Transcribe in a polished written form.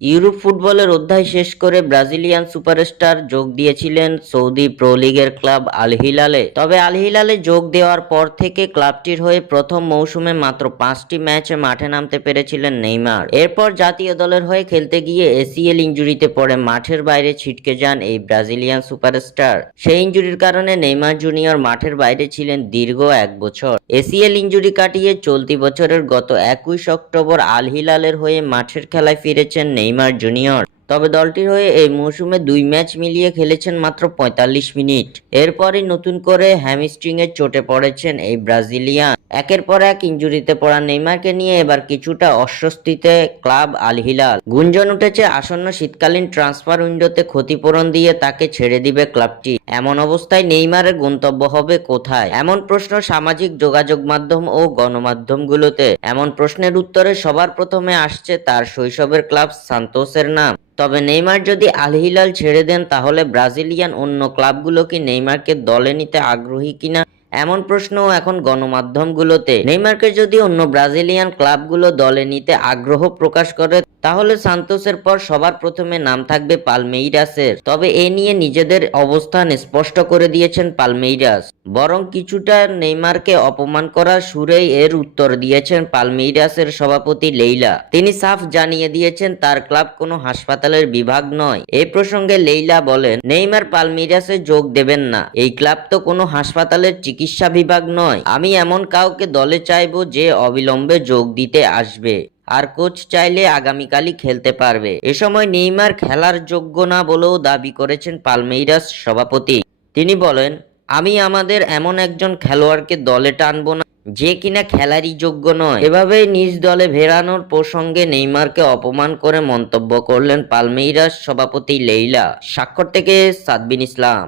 Europe ফুটবলের অধ্যায় শেষ করে ব্রাজিলিয়ান সুপারস্টার যোগ দিয়েছিলেন সৌদি প্রো লিগের ক্লাব আল হিলালে। তবে আল হিলালে যোগ দেওয়ার পর থেকে ক্লাবটির হয়ে প্রথম মৌসুমে মাত্র 5টি ম্যাচে মাঠে নামতে পেরেছিলেন নেইমার। এরপর জাতীয় দলের হয়ে খেলতে গিয়ে এসিএল ইনজুরিতে পড়ে মাঠের বাইরে ছিটকে যান এই ব্রাজিলিয়ান সুপারস্টার। সেই ইনজুরির কারণে নেইমার জুনিয়র মাঠের বাইরে ছিলেন দীর্ঘ 1 বছর। এসিএল ইনজুরি কাটিয়ে চলতি বছরের গত 21 অক্টোবর আল হিলালের হয়ে মাঠের খেলায় ফিরেছেন নেইমার জুনিয়র। তবে দলটির হয়ে এই মৌসুমে 2 ম্যাচ মিলিয়ে খেলেছেন মাত্র 45 মিনিট। এরপরই নতুন করে হ্যামস্ট্রিংয়ের চোটে পড়েছেন এই ব্রাজিলিয়ান। একের পর এক ইনজুরিতে পড়া নেইমারকে নিয়ে এবার কিছুটা অস্বস্তিতে ক্লাব আল হিলাল। গুঞ্জন উঠেছে আসন্ন শীতকালীন ট্রান্সফার উইন্ডোতে ক্ষতিপূরণ দিয়ে তাকে ছেড়ে দিবে ক্লাবটি। এমন অবস্থায় নেইমারের গন্তব্য হবে কোথায়? এমন প্রশ্ন সামাজিক যোগাযোগ মাধ্যম ও গণমাধ্যমগুলোতে। এমন প্রশ্নের উত্তরে সবার প্রথমে আসছে তার শৈশবের ক্লাব সান্তোসের নাম। তবে নেইমার যদি আল হিলাল ছেড়ে দেন তাহলে ব্রাজিলিয়ান অন্য ক্লাবগুলো কি নেইমারকে দলে নিতে আগ্রহী কিনা, এমন প্রশ্নও এখন গণমাধ্যমগুলোতে। নেইমারকে যদি অন্য ব্রাজিলিয়ান ক্লাবগুলো দলে নিতে আগ্রহ প্রকাশ করে তাহলে সান্তোসের পর সবার প্রথমে নাম থাকবে পালমেইরাসের। তবে এ নিয়ে নিজেদের অবস্থান স্পষ্ট করে দিয়েছেন পালমেইরাস। বরং কিছুটা নেইমারকে অপমান করার সুরেই এর উত্তর দিয়েছেন পালমেইরাসের সভাপতি লেইলা। তিনি সাফ জানিয়ে দিয়েছেন তার ক্লাব কোনো হাসপাতালের বিভাগ নয়। এই প্রসঙ্গে লেইলা বলেন, নেইমার পালমেইরাসে যোগ দেবেন না। এই ক্লাব তো কোনো হাসপাতালের চিকিৎসা বিভাগ নয়। আমি এমন কাউকে দলে চাইবো যে অবিলম্বে যোগ দিতে আসবে। আর কোচ চাইলে আগামীকালই খেলতে পারবে। এ সময় নেইমার খেলার যোগ্য না বলেও দাবি করেছেন পালমেইরাস সভাপতি। তিনি বলেন, আমি আমাদের এমন একজন খেলোয়াড়কে দলে টানবো না যে কিনা খেলারই যোগ্য নয়। এভাবেই নিজ দলে ফেরানোর প্রসঙ্গে নেইমারকে অপমান করে মন্তব্য করলেন পালমেইরাস সভাপতি লেইলা। স্বাক্ষর থেকে সাদবিন ইসলাম।